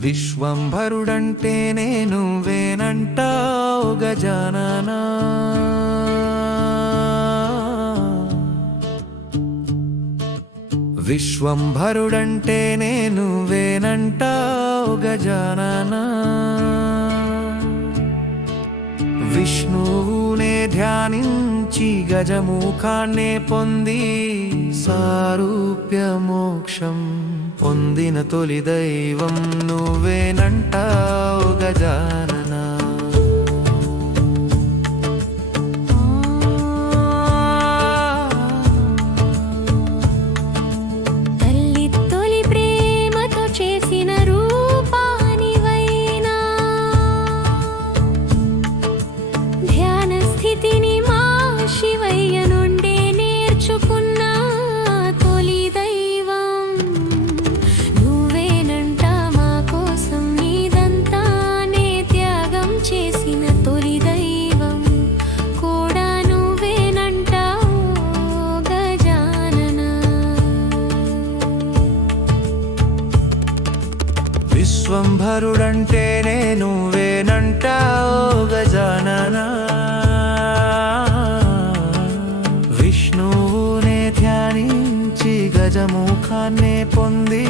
విశ్వంభరుడంటే నేను వేనంటావు గజాననా. విశ్వంభరుడంటే నేను వేనంటావు గజాననా. విష్ణువునే ధ్యానించి గజముఖాన్నే పొంది సారూప్య మోక్షం పొందిన తొలి దైవం నువ్వేనంటావు గజాన విశ్వంభరుడంటే నువ్వేనంటావు వేనంటావు గజాననా. విష్ణువునే ధ్యానించి గజముఖాన్నే పొంది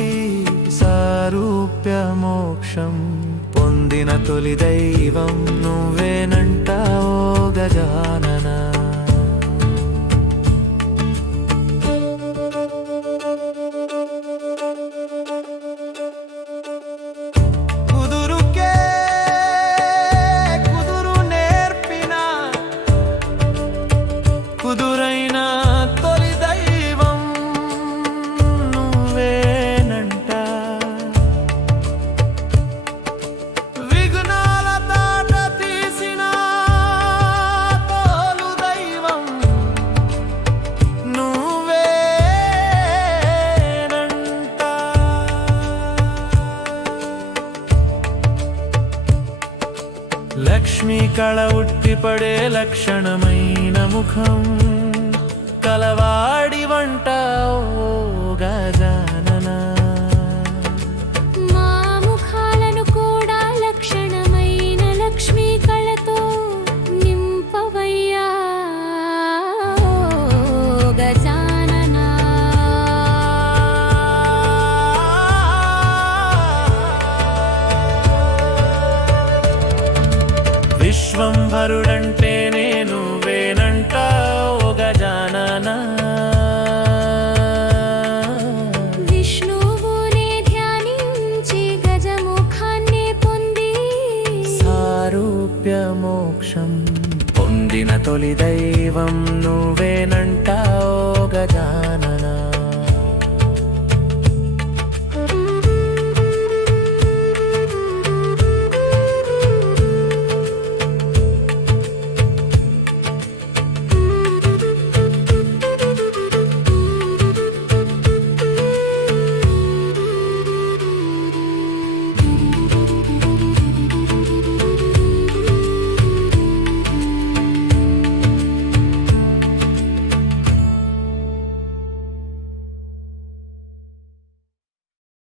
సారూప్య మోక్షం పొందిన తొలి దైవం నువ్వేనంటావు. లక్ష్మీ కళ ఉట్టిపడే లక్షణమైన ముఖం కలవా విశ్వంభరుడంటే నేను వేనంట ఓ గజానన విష్ణువునే ధ్యానించి గజముఖాన్ని పొంది. సారూప్య మోక్షం పొందిన తొలి దైవం గజానన